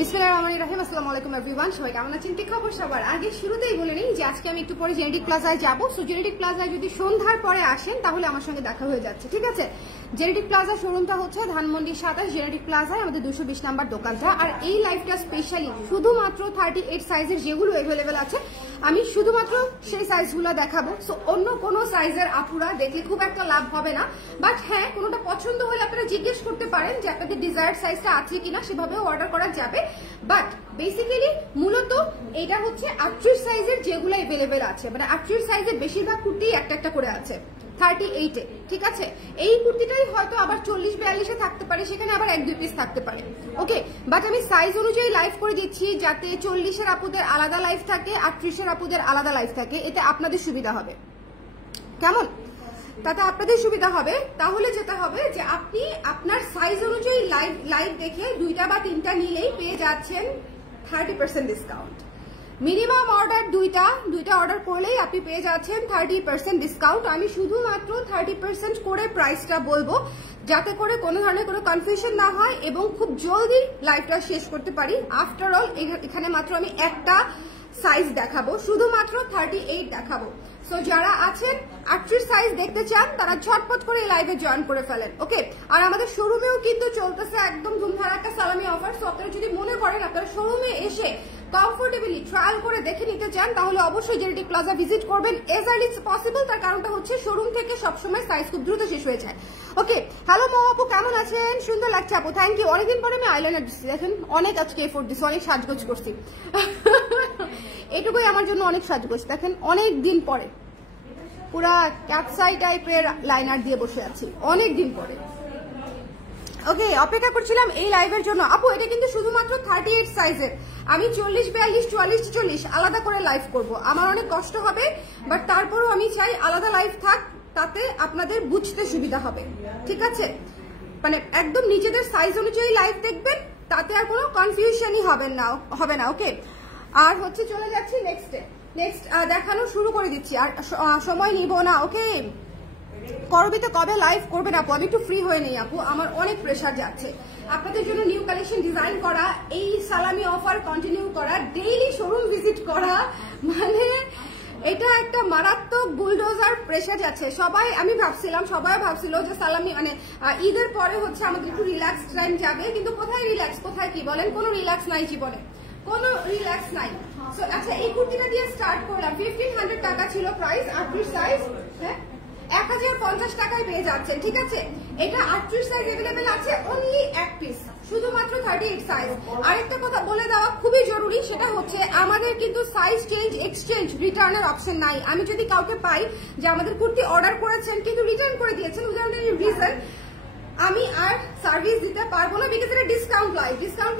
বিসমিল্লাহির রহমানির রহিম। আসসালামু আলাইকুম এভরিওয়ান, সবাই কেমন আছেন? কি খবর সবার? আগে শুরুতেই বলে নিই যে আজকে আমি একটু পরে জেনেটিক প্লাজায় যাবো। সো জেনেটিক প্লাজায় যদি সন্ধ্যার পরে আসেন তাহলে আমার সঙ্গে দেখা হয়ে যাচ্ছে, ঠিক আছে? জেনেটিক প্লাজা শোরুমটা হচ্ছে ধানমন্ডি 27 জেনেটিক প্লাজায় আমাদের 220 নাম্বার দোকানটা। আর এই লাইভটা স্পেশালি শুধুমাত্র 38 সাইজের যেগুলো অ্যাভেলেবেল আছে আমি শুধুমাত্র সেই সাইজগুলো দেখাবো। সো অন্য কোনো সাইজের আপুরা দেখলে খুব একটা লাভ হবে না, বাট হ্যাঁ কোনোটা পছন্দ হলে আপনারা জিজ্ঞেস করতে পারেন যে আপনাদের ডিজায়ার্ড সাইজটা আছে কিনা, সেভাবেও অর্ডার করা যাবে। বাট বেসিক্যালি মূলত এটা হচ্ছে 38 সাইজের যেগুলো অ্যাভেলেবেল আছে, মানে 38 সাইজের বেশিরভাগ কুর্তি একটা একটা করে আছে 38-এ, ঠিক আছে? এই কুর্তিটাই হয়তো আবার 40-42-এ থাকতে পারে, সেখানে আবার 1-2 পিস থাকতে পারে, ওকে? বাট আমি সাইজ অনুযায়ী লাইভ করে দিচ্ছি যাতে 40-এর আপুদের আলাদা লাইভ থাকে, 38-এর আপুদের আলাদা লাইভ থাকে। এতে আপনাদের সুবিধা হবে, কেমন? তাতে আপনাদের সুবিধা হবে। তাহলে যেটা হবে যে আপনি আপনার সাইজ অনুযায়ী লাইভ দেখে 2টা বা 3টা নিলেই পেয়ে যাচ্ছেন 30% ডিসকাউন্ট। মিনিমাম অর্ডার দুইটা অর্ডার করলেই আপনি পেয়ে যাচ্ছেন 30% ডিসকাউন্ট। আমি শুধুমাত্র 30% করে প্রাইসটা বলবো যাতে করে কোনো ধরনের কোনো কনফিউশন না হয় এবং খুব জলদি লাইভটা শেষ করতে পারি। আফটার অল এখানে মাত্র আমি একটা সাইজ দেখাবো, শুধুমাত্র 38 দেখাবো। সো যারা আছেন 38 সাইজ দেখতে চান তারা ঝটপট করে লাইভে জয়েন করে ফেলেন, ওকে? আর আমাদের শোরুমেও কিন্তু চলতেছে একদম ধুমধারাক্কা সালামি অফার। সো আপনারা যদি মনে করেন আপনারা শোরুমে এসে কমফোর্টেবলি ট্রায়াল করে দেখে নিতে চান তাহলে অবশ্যই জেনেটিক প্লাজা ভিজিট করবেন এজ আর্লি এজ পসিবল। তার কারণটা হচ্ছে শোরুম থেকে সবসময় সাইজ খুব দ্রুত শেষ হয়ে যায়, ওকে? হ্যালো মৌ আপু, কেমন আছেন? সুন্দর লাগছে আপু, থ্যাংক ইউ। অনেকদিন পরে আমি আইলাইনার দিচ্ছি, দেখেন অনেক আজকে এফোর্ট দিচ্ছি, অনেক সাজগোজ করছি। এটুকুই আমার জন্য অনেক সাজগোজ, দেখেন অনেক দিন পরে পুরা ক্যাপসাই টাইপের লাইনার দিয়ে বসে আছি অনেক দিন পরে, ওকে? অপেক্ষা করছিলাম এই লাইভের জন্য। আপু এটা কিন্তু শুধুমাত্র 38 সাইজের, আমি 40, 42, 44, 40 আলাদা করে লাইভ করব। আমার অনেক কষ্ট হবে, বাট তারপরও আমি চাই আলাদা লাইভ থাক, তাতে আপনাদের বুঝতে সুবিধা হবে, ঠিক আছে? মানে একদম নিজেদের সাইজ অনুযায়ী লাইভ দেখবেন, তাতে আর কোনো কনফিউশনই হবে না, ওকে? আর হচ্ছে চলে যাচ্ছি নেক্সট দেখানো শুরু করে দিচ্ছি, আর সময় নিব না, ওকে? করবিতে কবে লাইভ করবেন আপু? আমি একটু ফ্রি হয়ে নেই আপু, আমার অনেক প্রেশার যাচ্ছে। আপনাদের জন্য নিউ কালেকশন ডিজাইন করা, এই সালামি অফার কন্টিনিউ করা, ডেইলি শোরুম ভিজিট করা, মানে এটা একটা মারাত্মক বুলডোজার প্রেশার যাচ্ছে। আমি সবাই ভাবছিল যে সালামি মানে ঈদের পরে হচ্ছে আমাদের একটু রিল্যাক্স টাইম যাবে, কিন্তু কোথায় রিল্যাক্স, কোথায় কি বলেন? কোনো রিল্যাক্স নাই জীবনে, কোনো রিল্যাক্স নাই। আচ্ছা এই কুর্তিটা দিয়ে স্টার্ট করলাম, 1500 টাকা ছিল প্রাইস, 38 সাইজ, হ্যাঁ 1050 টাকায় পেয়ে যাচ্ছেন, ঠিক আছে? এটা 38 সাইজ अवेलेबल আছে, অনলি এক পিস, শুধুমাত্র 38 সাইজ। আরেকটা কথা বলে দেওয়া খুবই জরুরি, সেটা হচ্ছে আমাদের কিন্তু সাইজ চেঞ্জ, এক্সচেঞ্জ, রিটার্নের অপশন নাই। আমি যদি কাউকে পাই যে আমাদের কুর্তি অর্ডার করেছেন কিন্তু রিটার্ন করে দিয়েছেন উইদাউট এনি রিজন, আমি আর সার্ভিস দিতে পারবো না, বিকজ এটা ডিসকাউন্ট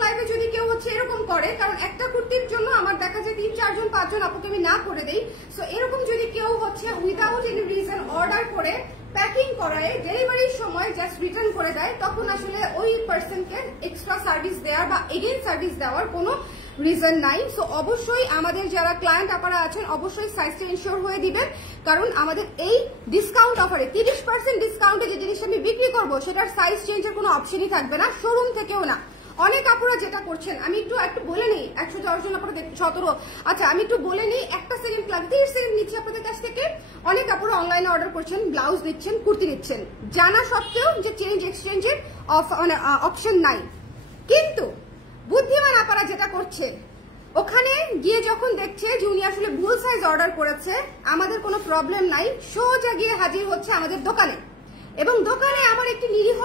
লাইভে যদি কেউ হচ্ছে এরকম করে, কারণ একটা কুর্তির জন্য আমার দেখা যায় 3-4 জন 5 জন আপুকে আমি না করে দেই। সো এরকম যদি কেউ হচ্ছে উইদাউট এনি রিজন অর্ডার করে প্যাকিং করায় ডেলিভারির সময় জাস্ট রিটার্ন করে দেয়, তখন আসলে ওই পার্সনকে এক্সট্রা সার্ভিস দেওয়ার বা এগেইন সার্ভিস দেওয়ার কোনো রিজন নাই। সো অবশ্যই আমাদের যারা ক্লায়েন্ট আপনারা আছেন অবশ্যই সাইজটা ইনশিওর হয়ে দিবেন, কারণ আমাদের এই ডিসকাউন্ট অফারে 30% ডিসকাউন্টে যে জিনিসটা আমি বিক্রি করবো সেটার সাইজ চেঞ্জের কোনো অপশনই থাকবে না, শোরুম থেকেও না। অনেক আপুরা যেটা করছেন, আমি একটু বলে নিই, 110 জন আপনারা 17, আচ্ছা আমি একটু বলে নিই, একটা সেকেন্ড লাগবে, 30 সেকেন্ড নিচ্ছি আপনাদের কাছ থেকে। অনেক আপুরা অনলাইনে অর্ডার করছেন, ব্লাউজ দিচ্ছেন, কুর্তি দিচ্ছেন, জানা সত্ত্বেও যে চেঞ্জ এক্সচেঞ্জের অপশন নাই। কিন্তু বুদ্ধিমান আপনারা যেটা করছেন, ওখানে গিয়ে যখন দেখছে যে উনি আসলে ভুল সাইজ অর্ডার করেছে, আমাদের কোনো প্রবলেম নাই, সোজা গিয়ে হাজির হচ্ছে আমাদের দোকানে। এবং দোকানে আমার একটি নিরীহ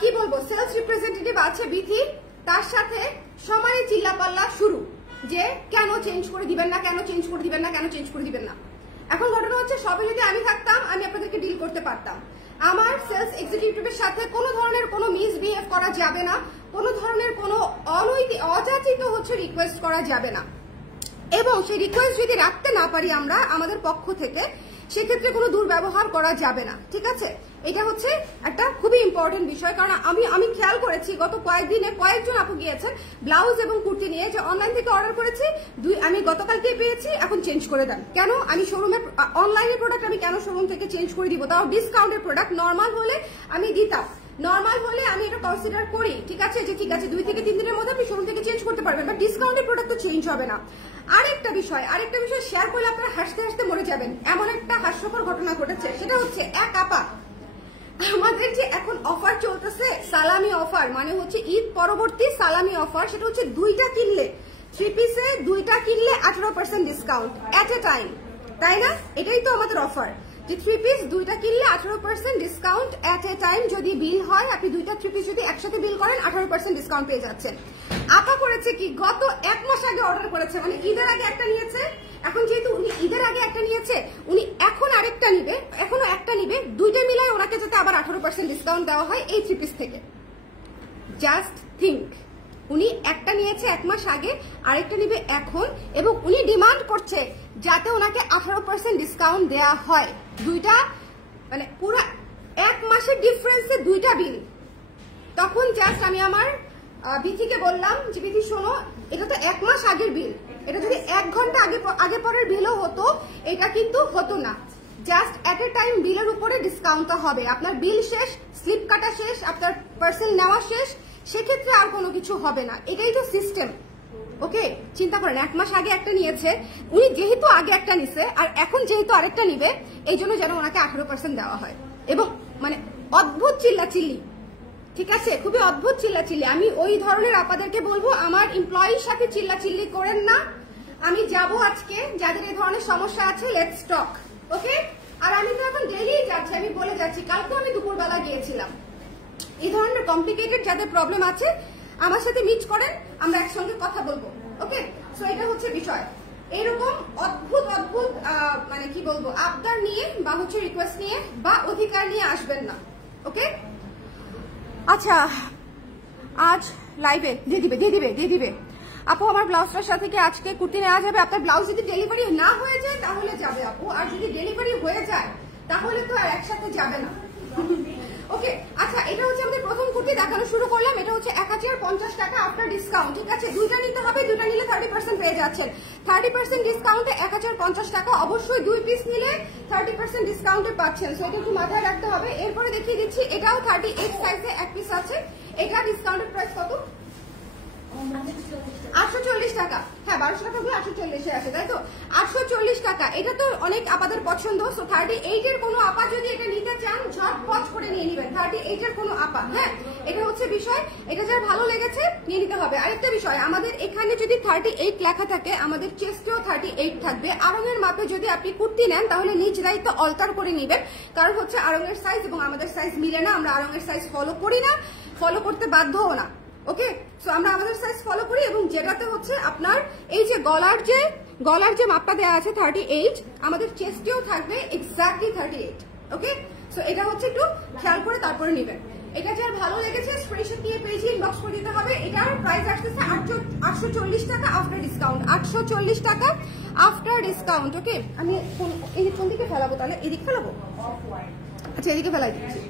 কি বলবো সেলস রিপ্রেজেন্টেটিভ আছে বিথি, তার সাথে সমানে চিল্লাপাল্লা শুরু যে কেন চেঞ্জ করে দিবেন না, কেন চেঞ্জ করে দিবেন না, কেন চেঞ্জ করে দিবেন না। এখন ঘটনা হচ্ছে সবে যদি আমি থাকতাম আমি আপনাদেরকে ডিল করতে পারতাম। আমার সেলস এক্সিকিউটিভের সাথে কোনো ধরনের কোনো মিসবিহেভ করা যাবে না, কোনো ধরনের কোনো অনৈতিক অযাচিত হচ্ছে রিকোয়েস্ট করা যাবে না, এবং সেই রিকোয়েস্ট যদি রাখতে না পারি আমরা আমাদের পক্ষ থেকে, সেক্ষেত্রে কোনো দুর্ব্যবহার করা যাবে না, ঠিক আছে? এটা হচ্ছে একটা খুবই ইম্পর্টেন্ট বিষয়, কারণ আমি খেয়াল করেছি গত কয়েকদিনে কয়েকজন আপু গিয়েছেন ব্লাউজ এবং কুর্তি নিয়ে, যে অনলাইন থেকে অর্ডার করেছি, আমি গতকালকে পেয়েছি, এখন চেঞ্জ করে দেন। কেন? আমি শোরুমে অনলাইনের প্রোডাক্ট আমি কেন শোরুম থেকে চেঞ্জ করে দিব, তাও ডিসকাউন্টের প্রোডাক্ট? নর্মাল হলে আমি দিতাম, নর্মাল হলে আমি এটা কনসিডার করি, ঠিক আছে, যে ঠিক আছে 2 থেকে 3 দিনের মধ্যে আপনি শোরুম থেকে চেঞ্জ করতে পারবেন, বাট ডিসকাউন্টের প্রোডাক্ট তো চেঞ্জ হবে না। আরেকটা বিষয় শেয়ার করলে আপনারা হাসতে হাসতে মরে যাবেন। এমন একটা হাস্যকর ঘটনা ঘটেছে, সেটা হচ্ছে এক আপা, আমাদের যে এখন অফার চলতেছে সালামি অফার, মানে হচ্ছে ঈদ পরবর্তী সালামি অফার, সেটা হচ্ছে 2টা কিনলে 3 পিসে 2টা কিনলে 18% ডিসকাউন্ট এট এ টাইম, তাই না? এটাই তো আমাদের অফার, যে 3 পিস 2টা কিনলে 18% ডিসকাউন্ট এট এ টাইম। যদি বিল হয়, আপনি 2টা 3 পিস যদি একসাথে বিল করেন 18% ডিসকাউন্ট পেয়ে যাচ্ছেন। আপা করেছে কি, গত 1 মাস আগে অর্ডার করেছে, মানে ঈদের আগে একটা নিয়েছে, এখন যেহেতু উনি ঈদের আগে একটা নিয়েছে, উনি এখন আরেকটা নিবে, এখনো একটা নিবে, 2টা মিলায় ওনাকে যাতে আবার 18% ডিসকাউন্ট দেওয়া হয় এই 3 পিস থেকে। জাস্ট থিঙ্ক, উনি একটা নিয়েছে 1 মাস আগে, আরেকটা নিবে এখন, এবং উনি ডিমান্ড করছে যাতে ওনাকে 18% ডিসকাউন্ট দেয়া হয়। 2টা মানে পুরো 1 মাসের ডিফারেন্সে 2টা বিল। তখন জাস্ট আমি আমার বিথিকে বললাম যে বিথি শোনো, এটা তো 1 মাস আগের বিল, এটা যদি 1 ঘন্টা আগে পরের বিলও হতো এটা কিন্তু হতো না। জাস্ট এট এ টাইম বিলের উপরে ডিসকাউন্টটা হবে। আপনার বিল শেষ, স্লিপ কাটা শেষ, আপনার পার্সেল নেওয়া শেষ, সেক্ষেত্রে আর কোনো কিছু হবে না। এটাই তো সিস্টেম। ওকে, চিন্তা করেন 1 মাস আগে একটা নিয়েছে উনি, যেহেতু আগে একটা নিছে আর এখন যেহেতু আরেকটা নিবে, এই জন্য যেন ওনাকে 18% দেওয়া হয়। এবং মানে অদ্ভুত চিল্লাচিল্লি, ঠিক আছে, খুবই অদ্ভুত চিল্লাচিল্লি। আমি ওই ধরনের আপাদেরকে বলবো আমার এমপ্লয়ির সাথে চিল্লাচিল্লি করেন না। আমি যাব আজকে যাদের এই ধরনের সমস্যা আছে, লেটস টক। ওকে, আর আমি তো এখন ডেইলি যাচ্ছি, আমি বলে যাচ্ছি, কালকে আমি দুপুরবেলা গিয়েছিলাম। এই ধরনের কমপ্লিকেটেড যাদের প্রবলেম আছে আমার সাথে মিট করেন, আমরা একসঙ্গে কথা বলবো। ওকে, সো এটা হচ্ছে বিষয়। এরকম অদ্ভুত অদ্ভুত মানে কি বলবো, আবদার নিয়ে বা হচ্ছে রিকোয়েস্ট নিয়ে বা অধিকার নিয়ে আসবেন না। ওকে, আচ্ছা, আজ লাইভে দিয়ে দিবে আপু, আমার ব্লাউজটার সাথে কি আজকে কুর্তি নেওয়া যাবে? আপনার ব্লাউজ যদি ডেলিভারি না হয়ে যায় তাহলে যাবে আপু, আর যদি ডেলিভারি হয়ে যায় তাহলে তো আর একসাথে যাবে না। ওকে, আচ্ছা, এটা হচ্ছে আমাদের প্রথম কুর্তি দেখানো শুরু করলাম। এটা হচ্ছে 1050 টাকা আফটার ডিসকাউন্ট, ঠিক আছে। 2টা নিতে হবে, 2টা নিলে 30% পেয়ে যাচ্ছেন। 30% ডিসকাউন্টে 1050 টাকা, অবশ্যই 2 পিস নিলে 30% ডিসকাউন্টে পাচ্ছেন। সো এটা একটু মাথায় রাখতে হবে। এরপরে দেখিয়ে দিচ্ছি, এটাও 38 সাইজে 1 পিস আছে। এটা ডিসকাউন্টের প্রাইস কত? 840 টাকা। হ্যাঁ, 1200 টাকা গুলো 840 আছে, তাই তো? 840 টাকা। এটা তো অনেক আপাদের পছন্দ। সো 38 এর কোনো আপা যদি এটা নিতে চান, ঝটপট করে নিয়ে নেবেন। 38 এর কোনো আপা, হ্যাঁ, এটা হচ্ছে বিষয়। এটা যার ভালো লেগেছে নিয়ে নিতে হবে। আরেকটা বিষয়, আমাদের এখানে যদি 38 লেখা থাকে, আমাদের চেস্টেও 38 থাকবে। আরঙের মাপে যদি আপনি কুর্তি নেন তাহলে নিজ দায়িত্ব অল্টার করে নেবেন, কারণ হচ্ছে আরঙের সাইজ এবং আমাদের সাইজ মিলে না। আমরা আরঙের সাইজ ফলো করি না, ফলো করতে বাধ্যও না। ওকে, সো আমরা আমাদের সাইজ ফলো করি। এবং যেটাতে হচ্ছে আপনার এই যে গলার যে মাপটা দেওয়া আছে 38, আমাদের চেস্টেও থাকবে এক্স্যাক্টলি 38। ওকে, সো এটা হচ্ছে একটু খেয়াল করে তারপরে নেবেন। এটা যার ভালো লেগেছে স্ক্রিনশট নিয়ে পেজে ইনবক্স করে দিতে হবে। এটার প্রাইস আসতেছে 840 টাকা আফটার ডিসকাউন্ট। 840 টাকা আফটার ডিসকাউন্ট। ওকে, আমি এই কোন দিকে ফেলাবো, তাহলে এদিকে ফেলাবো? আচ্ছা, এদিকে ফেলাই দিচ্ছি।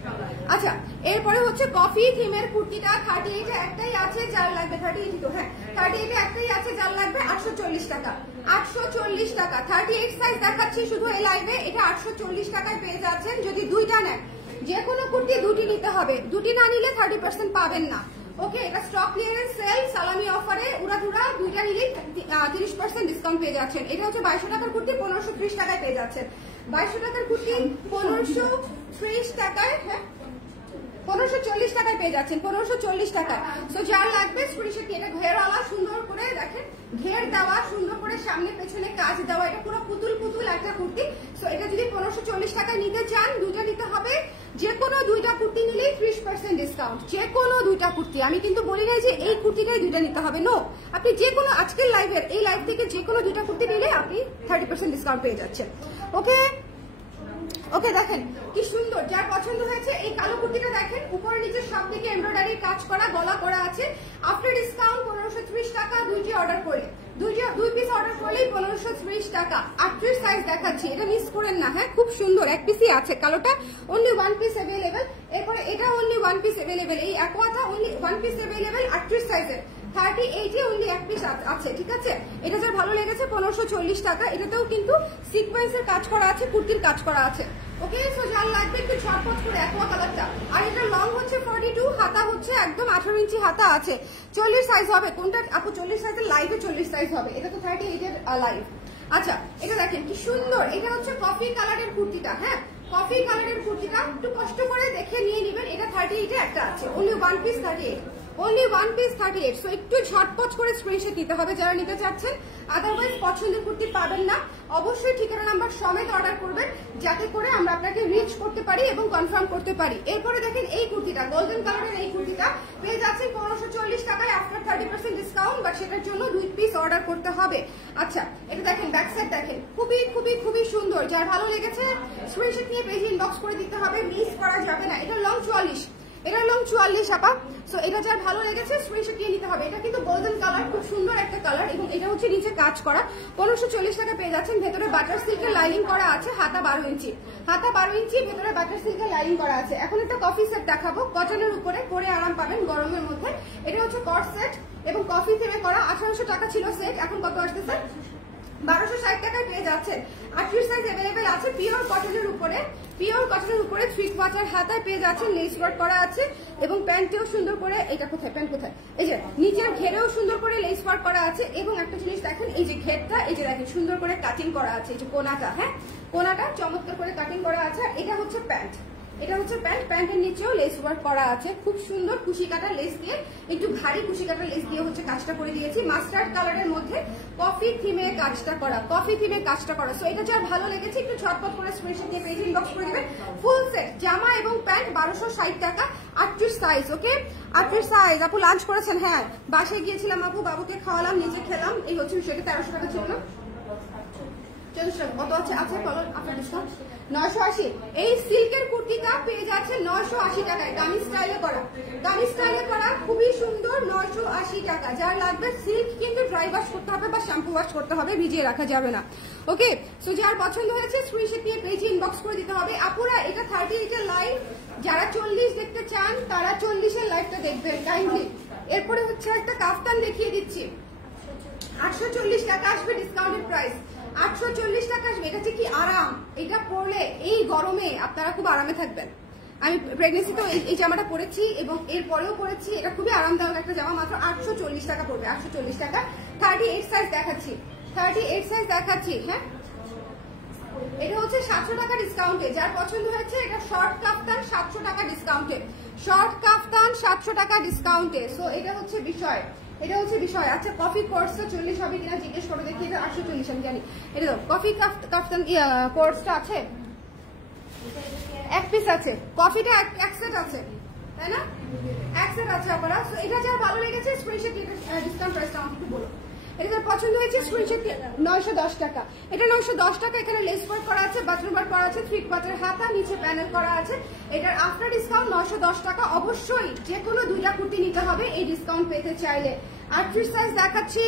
আচ্ছা, এরপরে হচ্ছে কফি থিমের কুর্তিটা 38 এ একটাই আছে, যার লাগবে 38 তো, হ্যাঁ 38 এ একটাই আছে, যার লাগবে 840 টাকা। 840 টাকা 38 সাইজ দেখাচ্ছি শুধু এই লাইভে। এটা 840 টাকায় পেয়ে যাচ্ছেন যদি 2টা নেন। যে কোনো কুর্তি 2টি নিতে হবে, 2টি না নিলে 30% পাবেন না। ওকে, এটা স্টক ক্লিয়ারেন্স সেল সালামি অফারে উড়াধুরা, 2টা নিলেই 30% ডিসকাউন্ট পেয়ে যাচ্ছেন। এটা হচ্ছে 2200 টাকার কুর্তি 1530 টাকায় পেয়ে যাচ্ছেন। 2200 টাকার কুর্তি 1530 টাকায়, হ্যাঁ 1540 টাকায় পেয়ে যাচ্ছেন। 1540 টাকায়। সো যার লাগবে স্ক্রিনশট নিয়ে, এটা ঘেরওয়ালা, সুন্দর করে দেখেন ঘের দেওয়া, সুন্দর করে সামনে পেছনে কাজ দেওয়া, এটা পুরো পুতুল পুতুল একটা কুর্তি। সো এটা যদি 1540 টাকায় নিতে চান, 2টা নিতে হবে। যে কোনো 2টা কুর্তি নিলেই 30% ডিসকাউন্ট। যে কোনো 2টা কুর্তি, আমি কিন্তু বলি নাই যে এই কুর্তিটাই 2টা নিতে হবে, নো। আপনি যে কোনো আজকের লাইভের এই লাইভ থেকে যে কোনো 2টা কুর্তি নিলে আপনি 30% ডিসকাউন্ট পেয়ে যাচ্ছেন। ওকে, ওকে, দেখেন কি সুন্দর, যার পছন্দ হয়েছে এই কালো কুর্তিটা দেখেন, উপরে নিচে সব দিকে এমব্রয়ডারি কাজ করা, গলা করা আছে। আফটার ডিসকাউন্ট 1530 টাকা। 2টি অর্ডার করলে, 2 পিস অর্ডার করলেই 1530 টাকা। 38 সাইজ দেখাচ্ছি, এটা মিস করেন না। হ্যাঁ, খুব সুন্দর, 1 পিসই আছে কালোটা, অনলি 1 পিস অ্যাভেলেবেল। এরপরে এটা অনলি 1 পিস অ্যাভেলেবেল। এই অ্যাকোয়াটা অনলি 1 পিস অ্যাভেলেবেল 38 সাইজের। 38-এ অনলি এক পিস আছে, ঠিক আছে। এটা যার ভালো লেগেছে 1540 টাকা। এটাতেও কিন্তু সিকোয়েন্সের কাজ করা আছে, কুর্তির কাজ করা আছে। ওকে, সো যার লাগবে একটু ঝটপট করে অ্যাকোয়া কালারটা। আর এটা লং হচ্ছে 42, হাতা হচ্ছে একদম 18 ইঞ্চি হাতা আছে। 40 সাইজ হবে কোনটা আপু? 40 সাইজের লাইভে 40 সাইজ হবে। এটা তো 38-এর লাইভ। আচ্ছা, এটা দেখেন কি সুন্দর। এটা হচ্ছে কফি কালারের কুর্তিটা। হ্যাঁ, কফি কালারের কুর্তিটা একটু কষ্ট করে দেখে নিয়ে নেবেন। এটা 38-এ একটা আছে, only one piece 38, only one piece 38। So একটু ঝটপট করে স্ক্রিনশট নিতে হবে যারা নিতে চাচ্ছেন, আদারওয়াইজ পছন্দের কুর্তি পাবেন না। অবশ্যই ঠিকানা নাম্বার সমেত অর্ডার করবেন যাতে করে আমরা আপনাকে রিচ করতে পারি এবং কনফার্ম করতে পারি। এরপরে দেখেন এই কুর্তিটা, গোল্ডেন কালারের এই কুর্তিটা পেয়ে যাচ্ছেন 1540 টাকায় আফটার 30% ডিসকাউন্ট, বাট সেটার জন্য 2 পিস অর্ডার করতে হবে। আচ্ছা, এটা দেখেন ব্যাক সাইড দেখেন, খুবই খুবই খুবই সুন্দর। যার ভালো লেগেছে স্ক্রিনশট নিয়ে পেজে ইনবক্স করে দিতে হবে, মিস করা যাবে না। এটা লং 44, এটা লং 44 আপা। সো এটা যার ভালো লেগেছে স্ক্রিনশট নিয়ে নিতে হবে। এটা কিন্তু গোল্ডেন কালার, খুব সুন্দর একটা কালার, এবং এটা হচ্ছে নিচে কাজ করা। 1540 টাকা পেয়ে যাচ্ছেন। ভেতরে বাটার সিল্কের লাইনিং করা আছে, হাতা 12 ইঞ্চি, হাতা 12 ইঞ্চি, ভেতরে বাটার সিল্কের লাইনিং করা আছে। এখন একটা কফি সেট দেখাবো, কটনের উপরে পরে আরাম পাবেন গরমের মধ্যে। এটা হচ্ছে কট সেট এবং কফি থিমে করা। 1800 টাকা ছিল সেট, এখন কত আসতেছে? 1260 টাকায় পেয়ে যাচ্ছেন। 38 সাইজ অ্যাভেলেবেল আছে, পিওর কটনের উপরে, পিওর কটনের উপরে 3/4 হাতায় পেয়ে যাচ্ছেন, লেস ওয়ার্ক করা আছে এবং প্যান্টেও সুন্দর করে, এটা কোথায় প্যান্ট কোথায়, এই যে নিচের ঘেরেও সুন্দর করে লেস ওয়ার্ক করা আছে। এবং একটা জিনিস দেখেন, এই যে ঘেরটা, এই যে দেখেন সুন্দর করে কাটিং করা আছে, এই যে কোনাটা, হ্যাঁ কোনাটা চমৎকার করে কাটিং করা আছে। এটা হচ্ছে প্যান্ট, এটা হচ্ছে প্যান্ট, প্যান্টের নিচেও লেস ওয়ার্ক করা আছে, খুব সুন্দর কুশি কাটা লেস দিয়ে, একটু ভারী কুশি কাটা লেস দিয়ে হচ্ছে কাজটা করে দিয়েছি। মাস্টার্ড কালারের মধ্যে কফি থিমে কাজটা করা, কফি থিমে কাজটা করা। সো এটা যার ভালো লেগেছে একটু ঝটপট করে স্ক্রিনশট দিয়ে পেজ ইনবক্স করে দিবেন। ফুল সেট জামা এবং প্যান্ট 1260 টাকা, 38 সাইজ। ওকে, 38 সাইজ। আপু লাঞ্চ করেছেন? হ্যাঁ, বাসায় গিয়েছিলাম আপু, বাবুকে খাওয়ালাম, নিজে খেলাম, এই হচ্ছে বিষয়টা। 1300 টাকা ছিল না? কত আছে? আছে আপনার ডিসকাউন্ট 980। এই সিল্কের কুর্তিটা পেয়ে যাচ্ছে 980 টাকায়, দামি স্টাইলে করা, দামি স্টাইলে করা, খুবই সুন্দর, 980 টাকা। যার লাগবে, সিল্ক কিন্তু ড্রাই ওয়াশ করতে হবে বা শ্যাম্পু ওয়াশ করতে হবে, ভিজিয়ে রাখা যাবে না। ওকে, সো যার পছন্দ হয়েছে স্ক্রিনশট নিয়ে পেজে ইনবক্স করে দিতে হবে। আপুরা এটা 38-এর লাইভ, যারা 40 দেখতে চান তারা 40-এর লাইভটা দেখবেন কাইন্ডলি। এরপরে হচ্ছে একটা কাফতান দেখিয়ে দিচ্ছি, 840 টাকা আসবে ডিসকাউন্টেড প্রাইস, 840 টাকা আসবে। এটা হচ্ছে কি আরাম, এটা পরলে এই গরমে আপনারা খুব আরামে থাকবেন। আমি প্রেগনেন্সি তো এই জামাটা পরেছি এবং এর পরেও পরেছি, এটা খুবই আরামদায়ক একটা জামা, মাত্র 840 টাকা পড়বে, 840 টাকা। 38 সাইজ দেখাচ্ছি, 38 সাইজ দেখাচ্ছি। হ্যাঁ, এটা হচ্ছে 700 টাকা ডিসকাউন্টে। যার পছন্দ হয়েছে, এটা শর্ট কাফতান 700 টাকা ডিসকাউন্টে, শর্ট কাফতান 700 টাকা ডিসকাউন্টে। সো এটা হচ্ছে বিষয়, এটা হচ্ছে বিষয়। আচ্ছা, কফি কোর্সটা 40 হবে কিনা জিজ্ঞেস করে দেখি। এটা 840 আমি জানি। এটা দাও, কফি কাফতান কোর্সটা আছে, এক পিস আছে, কফিটা এক সেট আছে, তাই না? এক সেট আছে আপনারা। সো এটা যার ভালো লেগেছে স্ক্রিনশট ডিসকাউন্ট প্রাইসটা আমাকে একটু বলো। এটা যার পছন্দ হয়েছে স্ক্রিনশট 910 টাকা, এটা 910 টাকা। এখানে লেস ওয়ার্ক করা আছে, বাটন ওয়ার্ক করা আছে, 3/4 হাতা, নিচে প্যানেল করা আছে। এটার আফটার ডিসকাউন্ট 910 টাকা। অবশ্যই যে কোনো 2টা কুর্তি নিতে হবে এই ডিসকাউন্ট পেতে চাইলে। 38 সাইজ দেখাচ্ছি,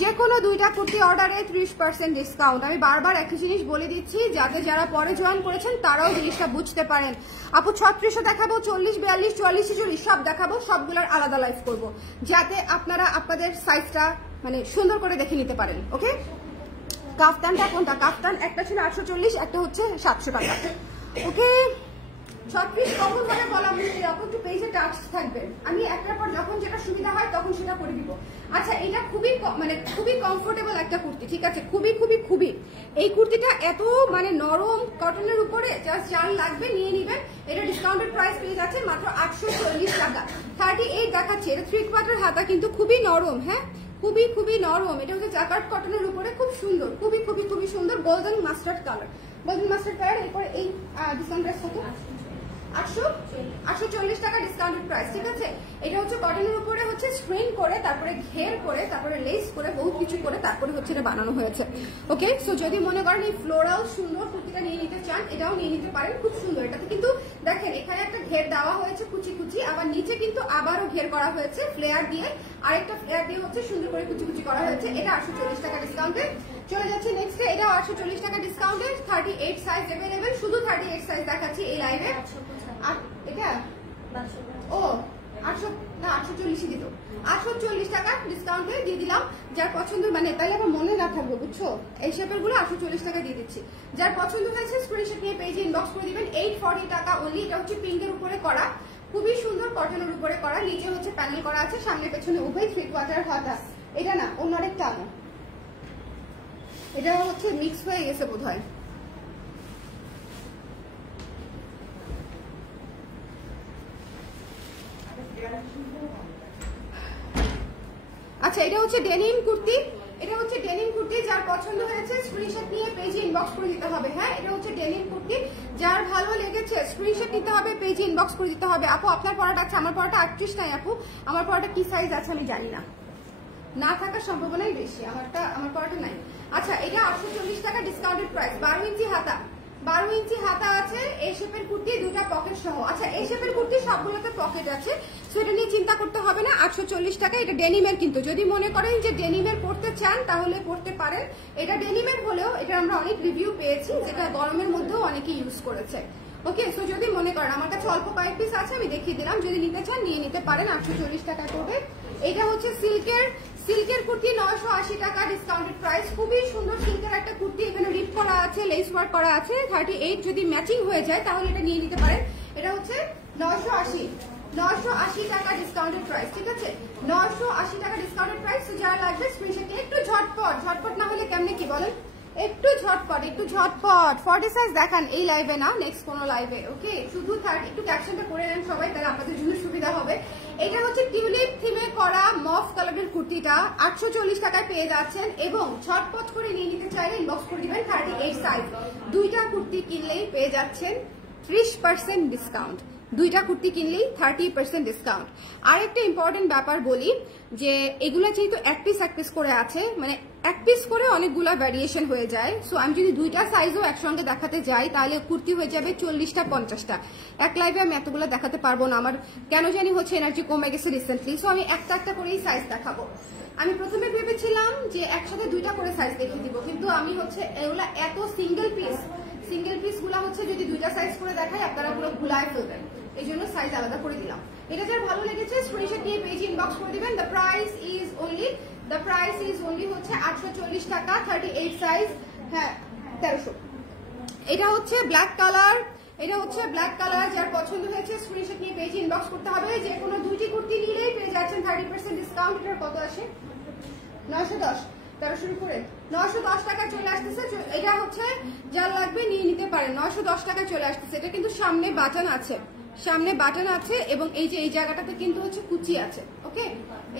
যে কোনো 2টা কুর্তি অর্ডারে 30% ডিসকাউন্ট। আমি বারবার একটা জিনিস বলে দিচ্ছি যাতে যারা পরে জয়েন করেছেন তারাও জিনিসটা বুঝতে পারেন। আপু 36 দেখাবো, 40, 42, 44, 44 সব দেখাবো, সবগুলোর আলাদা লাইভ করবো যাতে আপনারা আপনাদের সাইজটা মানে সুন্দর করে দেখে নিতে পারেন। ওকে, কাফতানটা কোনটা? কাফতান একটা ছিল 840, একটা হচ্ছে 700 টাকা। ওকে, 36 কখন মানে বলা মুশকিল, আপু একটু পেজে টাচ থাকবেন, আমি একটার পর যখন যেটা সুবিধা হয় তখন সেটা করে দিব। আচ্ছা, এটা খুবই মানে খুবই কমফোর্টেবল একটা কুর্তি, ঠিক আছে, খুবই খুবই খুবই। এই কুর্তিটা এত মানে নরম কটনের উপরে, জাস্ট যার লাগবে নিয়ে নিবেন। এটা ডিসকাউন্টেড প্রাইস পেয়ে যাচ্ছে মাত্র 840 টাকা। 38 দেখাচ্ছে, এটা 3/4 হাতা, কিন্তু খুবই নরম। হ্যাঁ, খুবই খুবই নরম। এটা হচ্ছে জাকার্ড কটনের উপরে, খুব সুন্দর, খুবই খুবই খুবই সুন্দর, golden mustard colour, golden mustard colour. এরপরে এই ডিসকাউন্ট প্রাইস কত? 840 টাকা ডিসকাউন্টেড প্রাইস, ঠিক আছে। এটা হচ্ছে কটনের উপরে হচ্ছে স্ক্রিন করে, তারপরে ঘের করে, তারপরে লেস করে, বহুত কিছু করে তারপরে হচ্ছে এটা বানানো হয়েছে। ওকে, সো যদি মনে করেন এই ফ্লোরাল সুন্দর কুর্তিটা নিয়ে নিতে চান, এটাও নিয়ে নিতে পারেন, খুব সুন্দর। এটাতে কিন্তু দেখেন এখানে একটা ঘের দেওয়া হয়েছে কুচি কুচি, আবার নিচে কিন্তু আবারও ঘের করা হয়েছে ফ্লেয়ার দিয়ে, আরেকটা ফ্লেয়ার দিয়ে হচ্ছে সুন্দর করে কুচি কুচি করা হয়েছে। এটা 840 টাকা ডিসকাউন্টে। চলে যাচ্ছে নেক্সটে, এটাও 840 টাকা ডিসকাউন্টে। 38 সাইজ অ্যাভেলেবেল, শুধু 38 সাইজ দেখাচ্ছি এই লাইভে। আর এটা ও 800 না 840 দিত, 840 টাকা ডিসকাউন্টে দিয়ে দিলাম। যার পছন্দ মানে তাহলে আমার মনে না থাকবে, বুঝছো? এই শেপের গুলো 840 টাকা দিয়ে দিচ্ছি। যার পছন্দ হয়েছে স্ক্রিনশট নিয়ে পেজে ইনবক্স করে দিবেন। 840 টাকা অনলি। এটা হচ্ছে পিঙ্কের উপরে করা, খুবই সুন্দর কটনের উপরে করা, নিচে হচ্ছে প্যানেল করা আছে, সামনে পেছনে উভয় 3 কোয়ার্টার হাতা। এটা না অন্য আরেকটা আনো, এটা হচ্ছে মিক্স হয়ে গেছে বোধহয়। আচ্ছা এটা হচ্ছে ডেনিম কুর্তি, এটা হচ্ছে ডেনিম কুর্তি। যার পছন্দ হয়েছে স্ক্রিনশট নিয়ে পেজে ইনবক্স করে দিতে হবে। হ্যাঁ এটা হচ্ছে ডেনিম কুর্তি, যার ভালো লেগেছে স্ক্রিনশট নিতে হবে, পেজে ইনবক্স করে দিতে হবে। আপু আপনার পড়াটা আছে, আমার পড়াটা 38 নাই আপু, আমার পড়াটা কি সাইজ আছে আমি জানি না, না থাকার সম্ভাবনাই বেশি, আমার পড়াটা নাই। আচ্ছা এটা 840 টাকা ডিসকাউন্টেড প্রাইস। 12 ইঞ্চি হাতা, 12 ইঞ্চি হাতা আছে, এই শেপের কুর্তি, দুটা পকেট সহ। আচ্ছা এই শেপের কুর্তি সবগুলোতে পকেট আছে, সেটা নিয়ে চিন্তা করতে হবে না। 840 টাকা। এটা ডেনিমের, কিন্তু যদি মনে করেন যে ডেনিমের পড়তে চান তাহলে পড়তে পারেন। এটা ডেনিমের হলেও এটা আমরা অনেক রিভিউ পেয়েছি, যেটা গরমের মধ্যেও অনেকে ইউজ করেছে। ওকে, সো যদি মনে করেন, আমার কাছে অল্প কয়েক পিস আছে, আমি দেখিয়ে দিলাম, যদি নিতে চান নিয়ে নিতে পারেন। 840 টাকা করবে। এটা হচ্ছে সিল্কের কুর্তি, 980 টাকা ডিসকাউন্টেড প্রাইস। খুবই সুন্দর সিল্কের একটা কুর্তি, এখানে রিপ করা আছে, লেস ওয়ার্ক করা আছে। 38 যদি ম্যাচিং হয়ে যায় তাহলে এটা নিয়ে নিতে পারেন। এটা হচ্ছে 980 টাকা ডিসকাউন্টেড প্রাইস। ঠিক আছে, 980 টাকা ডিসকাউন্টেড প্রাইস। যারা লাগবে স্ক্রিনশট একটু ঝটপট না হলে কেমনে কি বলেন, একটু ঝটপট 40 সাইজ দেখান এই লাইভে না, নেক্সট কোন লাইভে। ওকে, শুধু 30 একটু ক্যাপশনটা করে নেন সবাই, তাহলে আপনাদের জন্য সুবিধা হবে। এটা হচ্ছে টিউলিপ থিমে করা মফ কালারের কুর্তিটা 840 টাকায় পেয়ে যাচ্ছেন, এবং ঝটপট করে নিয়ে নিতে চাইলে ইনবক্স করে দিবেন। 38 সাইজ। দুইটা কুর্তি কিনলেই পেয়ে যাচ্ছেন 30% ডিসকাউন্ট। দুইটা কুর্তি কিনলেই 30% ডিসকাউন্ট। আর একটা ইম্পর্টেন্ট ব্যাপার বলি, যে এগুলো যেহেতু এক পিস করে আছে, মানে এক পিস করে অনেকগুলা ভ্যারিয়েশন হয়ে যায়। সো আমি যদি দুইটা সাইজও একসঙ্গে দেখাতে যাই তাহলে কুর্তি হয়ে যাবে 40টা 50টা। এক লাইভে আমি এতগুলো দেখাতে পারবো না, আমার কেন জানি হচ্ছে এনার্জি কমে গেছে রিসেন্টলি। সো আমি একটা করেই সাইজ দেখাবো। আমি প্রথমে ভেবেছিলাম যে একসাথে দুইটা করে সাইজ দেখিয়ে দিব, কিন্তু আমি হচ্ছে এগুলা এত সিঙ্গেল পিস গুলা হচ্ছে যদি দুইটা সাইজ করে দেখাই আপনারা পুরো ভুলায় ফেলবেন, এই জন্য সাইজ আলাদা করে দিলাম। এটা যার ভালো লেগেছে স্ক্রিনশট নিয়ে পেজে ইনবক্স করে দিবেন। দ্য প্রাইস ইজ অনলি হচ্ছে 840 টাকা, 38 সাইজ। হ্যাঁ 1300। এটা হচ্ছে ব্ল্যাক কালার, যার পছন্দ হয়েছে স্ক্রিনশট নিয়ে পেজে ইনবক্স করতে হবে। যে কোনো দুইটি কুর্তি নিলেই পেয়ে যাচ্ছেন 30% ডিসকাউন্ট। এটার কত আসে? 910, 1300 উপরে 910 টাকা চলে আসতেছে। এটা হচ্ছে যার লাগবে নিয়ে নিতে পারেন, 910 টাকা চলে আসতেছে। এটা কিন্তু সামনে বাটন আছে, এবং এই যে এই জায়গাটাতে কিন্তু হচ্ছে কুচি আছে। ওকে,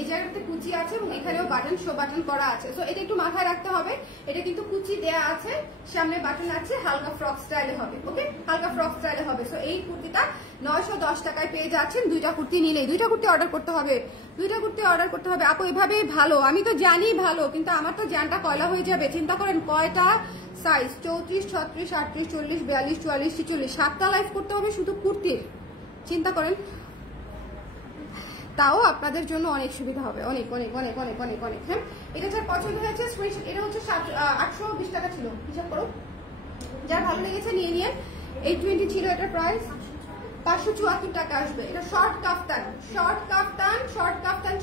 এই জায়গাটাতে কুচি আছে এবং এখানেও বাটন করা আছে। সো এটা একটু মাথায় রাখতে হবে, এটা কিন্তু কুচি দেয়া আছে, সামনে বাটন আছে, হালকা ফ্রক স্টাইলে হবে। ওকে, হালকা ফ্রক স্টাইলে হবে। সো এই কুর্তিটা 910 টাকায় পেয়ে যাচ্ছেন। দুইটা কুর্তি নিলেই, দুইটা কুর্তি অর্ডার করতে হবে। আপু এভাবেই ভালো, আমি তো জানি ভালো, কিন্তু আমার তো জানটা কয়লা হয়ে যাবে। চিন্তা করেন কয়টা সাইজ, 34, 36, 38, 40, 42, 44, 46, 7টা লাইভ করতে হবে শুধু কুর্তির। চিন্তা করেন, তাও আপনাদের জন্য অনেক সুবিধা হবে, অনেক। হ্যাঁ, এটা যার পছন্দ হয়েছে স্ক্রিনশট, এটা হচ্ছে 820 টাকা ছিল, হিসাব করো। যার ভালো লেগেছে নিয়ে নিয়ে। 820 ছিল এটার প্রাইস, 574 টাকা আসবে। এটা শর্ট কাফতান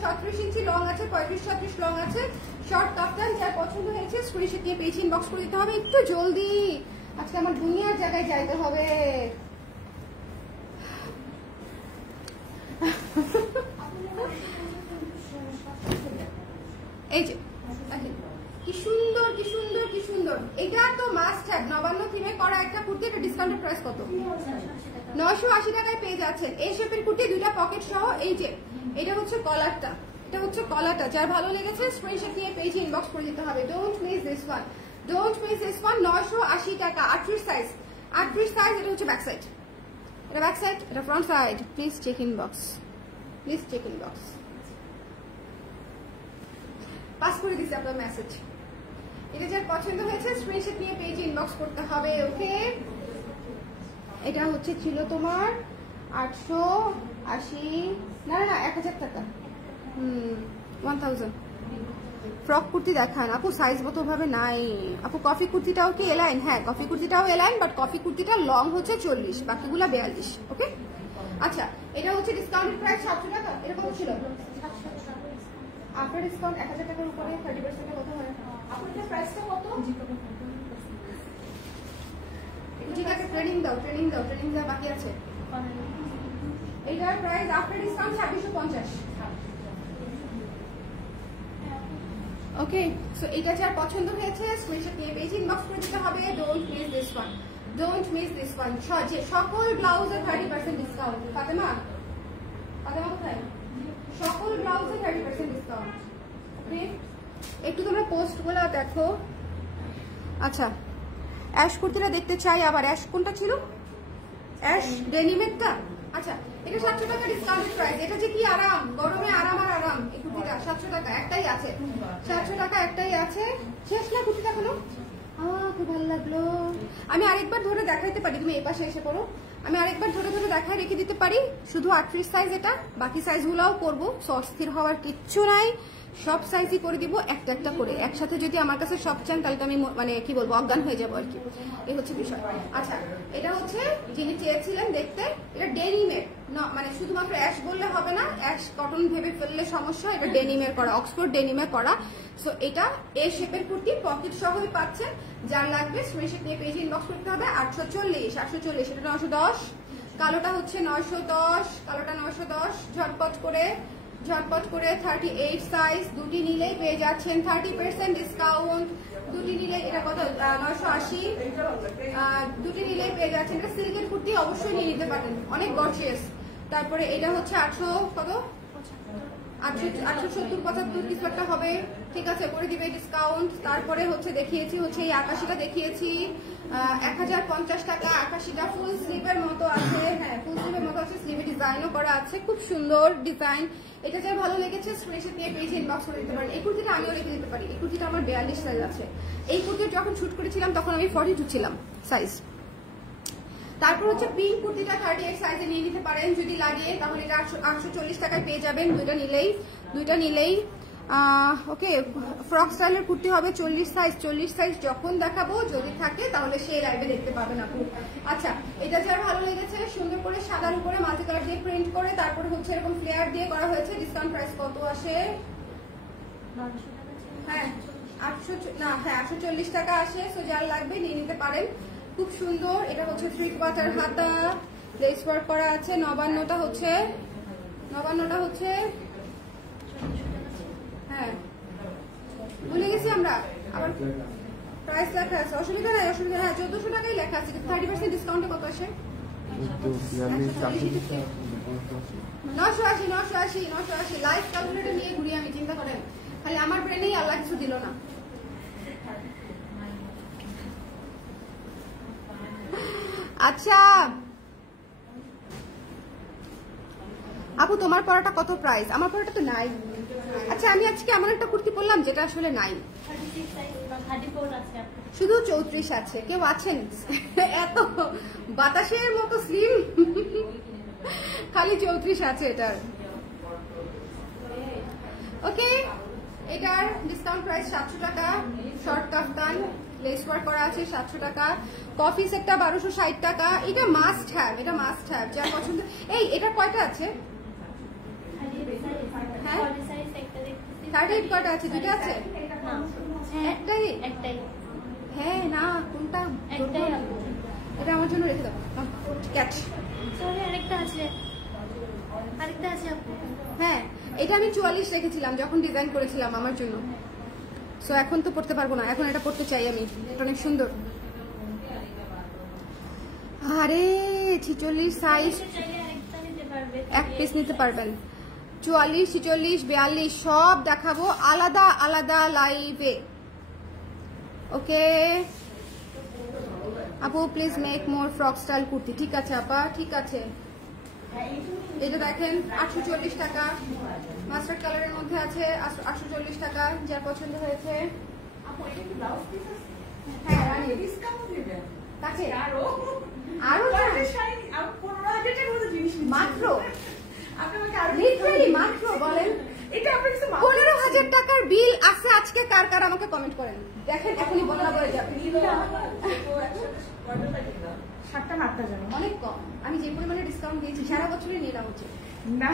36 ইঞ্চি লং আছে, 35-36 লং আছে, শর্ট কাফতান। যার পছন্দ হয়েছে স্ক্রিনশট নিয়ে পেজ ইনবক্স করে দিতে হবে। একটু জলদি, আজকে আমার দুনিয়ার জায়গায় যাইতে হবে। এই যে কি সুন্দর, এটা তো মাস্ট হ্যাভ। নবান্ন থিমে করা একটা কুর্তি, এটা ডিসকাউন্টেড প্রাইস কত? 980 টাকায় পেয়ে যাচ্ছেন। এই শেপের কুর্তি, দুইটা পকেট সহ। এই যে এটা হচ্ছে কলারটা, যার ভালো লেগেছে স্ক্রিনশট নিয়ে পেজে ইনবক্স করে দিতে হবে। Don't miss this one. 980 টাকা, 38 সাইজ। এটা হচ্ছে ব্যাক সাইড, এটা front side. Please check inbox, pass করে দিছি আপনার মেসেজ। এটা যার পছন্দ হয়েছে স্ক্রিনশট নিয়ে পেজে ইনবক্স করতে হবে। ওকে, এটা হচ্ছে ছিল তোমার 880, না 1000 টাকা, 1000। ফ্রক কুর্তি দেখান আপু, সাইজ মতো ভাবে নাই আপু। কফি কুর্তিটাও কি এলাইন? হ্যাঁ, কফি কুর্তিটাও এলাইন, বাট কফি কুর্তিটা লং হচ্ছে 40, বাকিগুলা 42। ওকে, আচ্ছা এটা হচ্ছে ডিসকাউন্টেড প্রাইস 700 টাকা, এরকম ছিল। আফটার ডিসকাউন্ট 1000 টাকার উপরে 30% কত হয়? আপনাদের প্রাইসটা কত? ঠিক আছে, ট্রেনিং দাও বাকি আছে। এটার প্রাইস আফটার ডিসকাউন্ট 2650। ওকে, সো এটা যার পছন্দ হয়েছে স্ক্রিনশট নিয়ে পেজ ইনবক্স করে দিতে হবে। Don't miss this one. সকল ব্লাউজে 30% ডিসকাউন্ট। ফাতেমা কোথায়? সকল ব্লাউজে 30% ডিসকাউন্ট। ওকে, একটু তোমরা পোস্টগুলো দেখো। আচ্ছা, অ্যাশ কুর্তিটা দেখতে চাই আবার। অ্যাশ কোনটা ছিল? অ্যাশ ডেনিমেরটা। আচ্ছা, এটা 700 টাকা ডিসকাউন্টেড প্রাইস। এটা যে কি আরাম, গরমে আরাম আর আরাম। এই কুর্তিটা 700 টাকা একটাই আছে, 700 টাকা একটাই আছে। শেষ না কুর্তিটা হলো? খুব ভালো লাগলো। আমি আরেকবার ধরে দেখাইতে পারি, তুমি এই পাশে এসে পড়ো। আমি আরেকবার ধরে দেখায় রেখে দিতে পারি। শুধু 38 সাইজ, এটা বাকি সাইজগুলোও করবো। অস্থির হওয়ার কিচ্ছু নাই, সব সাইজই করে দিব একটা একটা করে। একসাথে যদি আমার কাছে সব চান তাহলে তো আমি মানে কি বলবো, অজ্ঞান হয়ে যাবো আর কি। এই হচ্ছে বিষয়। আচ্ছা, এটা হচ্ছে যিনি চেয়েছিলেন দেখতে, এটা ডেনিমের, মানে শুধুমাত্র অ্যাশ বললে হবে না, অ্যাশ কটন ভেবে ফেললে সমস্যা। এটা ডেনিমের করা, অক্সফোর্ড ডেনিমের করা। সো এটা এ শেপের কুর্তি, পকেট সহই পাচ্ছেন। যার লাগবে স্ক্রিনশট নিয়ে পেজে ইনবক্স করতে হবে। 840, এটা 910। কালোটা হচ্ছে 910, কালোটা 910। ঝটপট করে 38 সাইজ, দুটি নিলেই পেয়ে যাচ্ছেন 30% ডিসকাউন্ট। দুটি নিলে এটা কত? 980। দুটি নিলেই পেয়ে যাচ্ছেন। এটা সিল্কের কুর্তি, অবশ্যই নিয়ে নিতে পারেন, অনেক গর্জিয়াস। তারপরে এটা হচ্ছে 870-75 কিছু একটা হবে। ঠিক আছে, করে দিবে ডিসকাউন্ট। তারপরে হচ্ছে দেখিয়েছি এই আকাশিটা দেখিয়েছি 1050 টাকা। আকাশিটা ফুল স্লিভের মতো আছে। হ্যাঁ, ফুল স্লিভের মতো আছে, স্লিভে ডিজাইনও করা আছে, খুব সুন্দর ডিজাইন। এটা যার ভালো লেগেছে স্ক্রিনশট নিয়ে পেজে ইনবক্স করে দিতে পারেন। এই কুর্তিটা আমিও রেখে দিতে পারি। এই কুর্তিটা আমার 42 সাইজ আছে। এই কুর্তি যখন শুট করেছিলাম তখন আমি 42 ছিলাম সাইজ। তারপর হচ্ছে পিঙ্ক কুর্তিটা 38 সাইজে নিয়ে নিতে পারেন যদি লাগে, তাহলে এটা 840 টাকায় পেয়ে যাবেন দুইটা নিলেই। ওকে, ফ্রক স্টাইলের কুর্তি হবে 40 সাইজ। যখন দেখাবো যদি থাকে তাহলে সেই লাইভে দেখতে পাবেন আপনি। আচ্ছা, এটা যার ভালো লেগেছে, সুন্দর করে সাদার উপরে মাল্টি কালার দিয়ে প্রিন্ট করে, তারপরে হচ্ছে এরকম ফ্লেয়ার দিয়ে করা হয়েছে। ডিসকাউন্ট প্রাইস কত আসে? হ্যাঁ, 840 টাকা আসে। সো যার লাগবে নিয়ে নিতে পারেন, খুব সুন্দর। এটা হচ্ছে 3/4 হাতা, লেস ওয়ার্ক করা আছে। নবান্নটা হচ্ছে হ্যাঁ, ভুলে গেছি আমরা, আবার প্রাইস লেখা আছে। অসুবিধা নাই। হ্যাঁ, 1400 টাকাই লেখা আছে, কিন্তু 30% ডিসকাউন্টে কত আসে? 980। লাইভ ক্যালকুলেটর নিয়ে ঘুরি আমি, চিন্তা করেন। খালি আমার ব্রেনেই আল্লাহ কিছু দিল না। আচ্ছা আপু, তোমার পরাটা কত প্রাইস? আমার পরাটা তো নাই। আচ্ছা, আমি আজকে এমন একটা কুর্তি পরলাম যেটা আসলে নাই, শুধু 34 আছে। কেউ আছেন? এত বাতাসের মতো স্লিম, খালি 34 আছে এটার। ওকে, এটার ডিসকাউন্ট প্রাইস 700 টাকা। শর্ট কাফতান, লেস ওয়ার্ক করা আছে, 700 টাকা। কফি সেটটা 1260 টাকা। এটা মাস্ট হ্যাভ, যার পছন্দ। এই এটা কয়টা আছে? হ্যাঁ, 38 কয়টা আছে? দুটো আছে? একটাই। হ্যাঁ না, কোনটা? এটা আমার জন্য রেখে দাও। ক্যাচ। হ্যাঁ, এটা আমি 44 রেখেছিলাম যখন ডিজাইন করেছিলাম আমার জন্য। সো এখন তো পড়তে পারবো না, এখন এটা পড়তে চাই আমি। এটা অনেক সুন্দর। আরে 46 সাইজ, এক পিস নিতে পারবেন। 44, 46, 42 সব দেখাবো আলাদা আলাদা লাইভে। ওকে আপু, please make more frock style kurti. ঠিক আছে আপা, ঠিক আছে। এটা দেখেন 840 টাকা, মাস্টার্ড কালারের মধ্যে আছে। 840 টাকা, যার পছন্দ হয়েছে। হ্যাঁ, আরো মাত্র মাত্র বলেন 15,000 টাকার বিল আছে আজকে। কার কার আমাকে কমেন্ট করেন, দেখেন এখনই বলা বলে যাবে। 7টা না 8টা জানো অনেক কম। আমি যে পরিমাণে ডিসকাউন্ট দিয়েছি সারা বছরই নিয়ে নেওয়া উচিত না।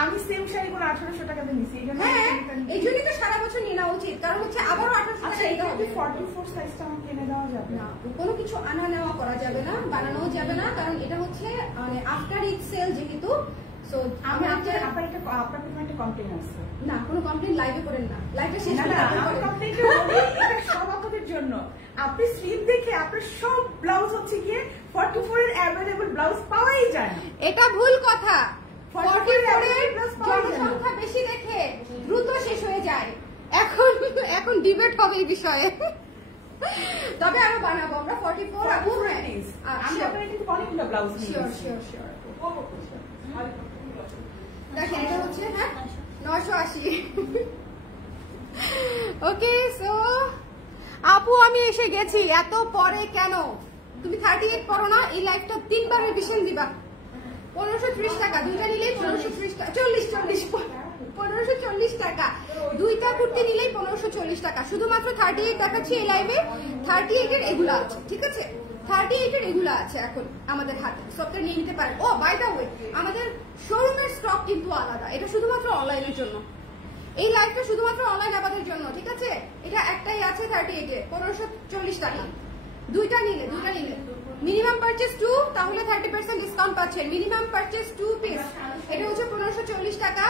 আমি সেম শাড়ি করে 1800 টাকা দিয়ে নিছি। হ্যাঁ এই জন্যই তো সারা বছর নিয়ে নেওয়া উচিত, কারণ হচ্ছে আবারও 1800 টাকা আচ্ছা দিতে এটা হবে। 44 সাইজটা আমাকে এনে দেওয়া যাবে না কোনো কিছু আনা নেওয়া করা যাবে না, বানানো যাবে না, কারণ এটা হচ্ছে মানে আফটার ইট সেল যেহেতু। সো আমি আপনার একটা কমপ্লেইন আছে। না কোনো কমপ্লেইন লাইভে করেন না, লাইভে শেষ না করে না তারপর আমি করেন। কমপ্লেইন করি এটা সব আপনাদের জন্য। আপনি স্লিপ দেখে আপনার সব ব্লাউজ হচ্ছে গিয়ে 44 এর अवेलेबल ব্লাউজ পাওয়াই যায় না। এটা ভুল কথা। 44 এর plus পাওয়া যায় না। জনসংখ্যা বেশি দেখে দ্রুত শেষ হয়ে যায়। এখন ডিবেট হবে এই বিষয়ে। তবে আরো বানাবো আমরা 44 আপু। আমি আপনার কিন্তু অনেকগুলো ব্লাউজ নিয়ে শিওর শিওর শিওর। দেখেন এটা হচ্ছে হ্যাঁ 980। ওকে সো আপু আমি এসে গেছি, এত পরে কেন? তুমি 38 পড়ো না, এই লাইফটা 3 বার রিভিশন দিবা। 1530 টাকা দুইটা নিলেই 1530 টাকা, 1540 টাকা দুইটা কুর্তি নিলেই 1540 টাকা। শুধুমাত্র 38 দেখাচ্ছি এই লাইভে। 38 এর এগুলো আছে, ঠিক আছে? 38 এর এগুলো আছে এখন আমাদের হাতে, সবটা নিয়ে নিতে পারেন। ও বাই দ্য ওয়ে আমাদের শোরুমের স্টক কিন্তু আলাদা, এটা শুধুমাত্র অনলাইনের জন্য। এই লাইভটা শুধুমাত্র অনলাইন আবাদের জন্য, ঠিক আছে? এটা একটাই আছে 38 এ 1540 টাকা। দুইটা নিলে মিনিমাম পারচেজ 2 তাহলে 30% ডিসকাউন্ট পাচ্ছেন। মিনিমাম পারচেজ 2 পিস, এটা হচ্ছে 1540 টাকা।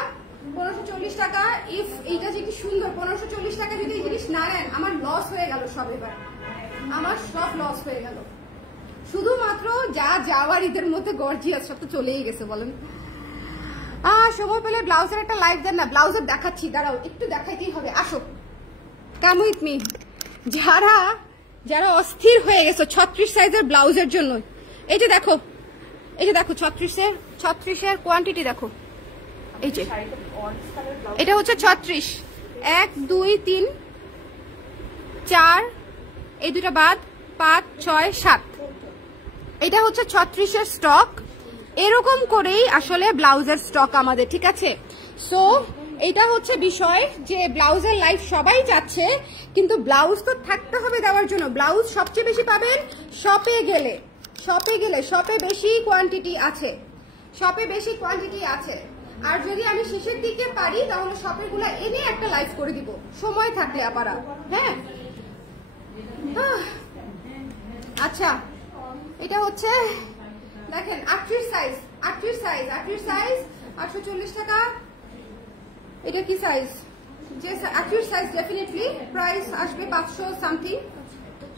1540 টাকা। ইফ এইটা যে কি সুন্দর, 1540 টাকা যদি এই জিনিস না নেন আমার লস হয়ে গেল সব, এবার আমার সব লস হয়ে গেল। শুধুমাত্র যা যাওয়ার ঈদের মধ্যে গর্জিয়াস সব তো চলেই গেছে বলেন। সময় পেলে ব্লাউজের একটা লাইভ দেন না। ব্লাউজের দেখাচ্ছি, দাঁড়াও একটু দেখাইতেই হবে, আসো কাম উইথ মি। যারা অস্থির হয়ে গেছে 36 সাইজের ব্লাউজের জন্য, এই যে দেখো 36 কোয়ান্টিটি দেখো, এই যে এটা হচ্ছে 36, 1 2 3 4 এই দুটা বাদ 5 6 7, এটা হচ্ছে 36 এর স্টক। এরকম করেই আসলে ব্লাউজের স্টক আমাদের, ঠিক আছে? সো এটা হচ্ছে বিষয় যে ব্লাউজের লাইফ সবাই চাচ্ছে, কিন্তু ব্লাউজ তো থাকতে হবে দেওয়ার জন্য। ব্লাউজ সবচেয়ে বেশি পাবেন শপে গেলে। শপে বেশি কোয়ান্টিটি আছে। আর যদি আমি শেষের দিকে পারি তাহলে শপের গুলা এনে একটা লাইভ করে দিব সময় থাকলে আপারা। হ্যাঁ আচ্ছা এটা হচ্ছে দেখেন 38 সাইজ 840 টাকা। এটা কি সাইজ? যে 38 সাইজ ডেফিনেটলি প্রাইস আসবে 500 সামথিং,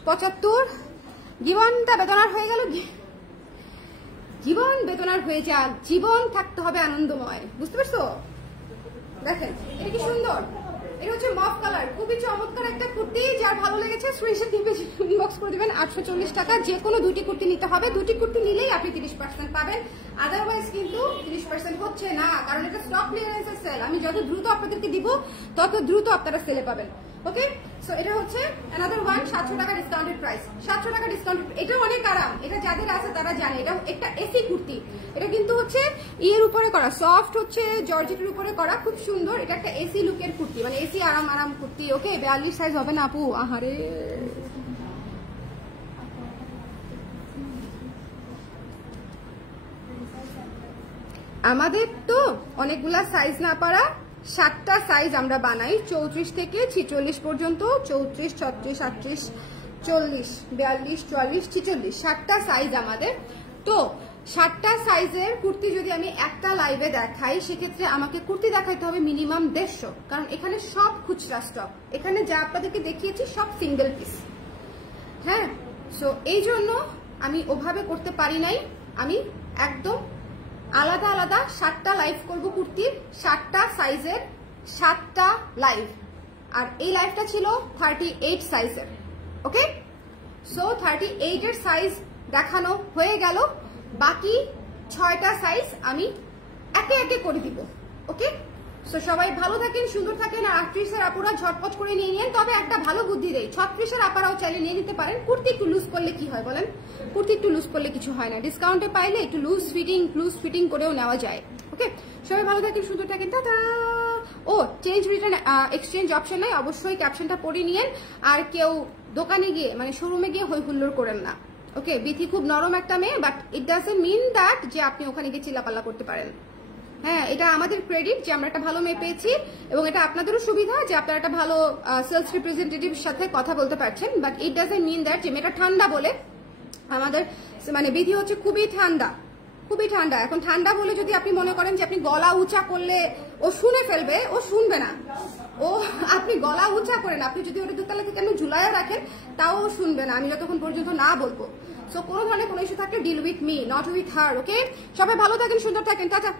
75। জীবনটা বেদনার হয়ে গেল, জীবন বেদনার হয়ে যাক, জীবন থাকতে হবে আনন্দময়, বুঝতে পারছো? দেখেন এটা কি সুন্দর, এটা হচ্ছে মফ কালার, খুবই চমৎকার একটা কুর্তি। যার ভালো লেগেছে স্ক্রিনশট দিয়ে ইনবক্স করে দিবেন। 840 টাকা, যে কোনো দুইটি কুর্তি নিতে হবে। দুটি কুর্তি নিলেই আপনি 30% পাবেন, আদারওয়াইজ কিন্তু 30% হচ্ছে না, কারণ এটা স্টক ক্লিয়ারেন্সের সেল। আমি যত দ্রুত আপনাদেরকে দিব তত দ্রুত আপনারা সেলে পাবেন। ওকে সো এটা হচ্ছে অ্যানাদার ওয়ান 700 টাকা ডিসকাউন্টেড প্রাইস। 700 টাকা ডিসকাউন্ট, এটা অনেক আরাম, এটা যাদের আছে তারা জানে। এটা একটা এসি কুর্তি, এটা কিন্তু হচ্ছে ইয়ের উপরে করা, সফট হচ্ছে জর্জেটের উপরে করা, খুব সুন্দর। এটা একটা এসি লুকের কুর্তি, মানে এসি আরাম কুর্তি। ওকে 42 সাইজ হবে না আপু? আহারে আমাদের তো অনেকগুলা সাইজ না পারা, 7টা সাইজ আমরা বানাই, 34 থেকে 46 পর্যন্ত। 34 36 38 40 42 44 46, 7টা সাইজ আমাদের। তো 7টা সাইজের কুর্তি যদি আমি একটা লাইভে দেখাই, সেক্ষেত্রে আমাকে কুর্তি দেখাইতে হবে মিনিমাম 150, কারণ এখানে সব খুচরা স্টক। এখানে যা আপনাদেরকে দেখিয়েছি সব সিঙ্গেল পিস। হ্যাঁ সো এই জন্য আমি ওভাবে করতে পারি নাই, আমি একদম আলাদা আলাদা 7টা লাইভ করবো কুর্তির, 7টা সাইজের 7টা লাইভ। আর এই লাইভটা ছিল 38 সাইজের। ওকে সো 38 এর সাইজ দেখানো হয়ে গেল, বাকি 6টা সাইজ আমি একে একে করে দিব। ওকে সো সবাই ভালো থাকেন, সুন্দর থাকেন। আর 38 এর আপুরা ঝটপট করে নিয়ে নিন। তবে একটা ভালো বুদ্ধি দেই, 36 এর আপারাও চাইলে নিয়ে নিতে পারেন। কুর্তি একটু লুজ করলে কি হয় বলেন? কুর্তি একটু লুজ করলে কিছু হয় না, ডিসকাউন্টে পাইলে একটু লুজ ফিটিং করেও নেওয়া যায়। ওকে সবাই ভালো থাকেন, সুন্দর থাকেন, টাটা। ও চেঞ্জ রিটার্ন এক্সচেঞ্জ অপশন নাই, অবশ্যই ক্যাপশনটা পড়ে নিয়েন। আর কেউ দোকানে গিয়ে মানে শোরুমে গিয়ে হই হুল্লোড় করেন না। ওকে, বিথি খুব নরম একটা মেয়ে, but it doesn't mean that যে আপনি ওখানে গিয়ে চিল্লাপাল্লা করতে পারেন। হ্যাঁ, এটা আমাদের ক্রেডিট যে আমরা একটা ভালো মেয়ে পেয়েছি, এবং এটা আপনাদেরও সুবিধা যে আপনারা একটা ভালো সেলস রিপ্রেজেন্টেটিভ সাথে কথা বলতে পারছেন। But it doesn't mean that যে মেয়েটা ঠান্ডা বলে আমাদের মানে বিধি হচ্ছে খুবই ঠান্ডা, খুবই ঠান্ডা। এখন ঠান্ডা বলে যদি আপনি মনে করেন যে আপনি গলা উঁচা করলে ও শুনে ফেলবে, ও শুনবে না। ও আপনি গলা উঁচা করেন, আপনি যদি ওটা দোতলাকে কেন ঝুলাইয়া রাখেন তাও ও শুনবে না আমি যতক্ষণ পর্যন্ত না বলবো। সো কোনো ধরনের কোনো ইস্যু থাকলে deal with me, not with her. Okay, সবাই ভালো থাকেন, সুন্দর থাকেন, টাটা।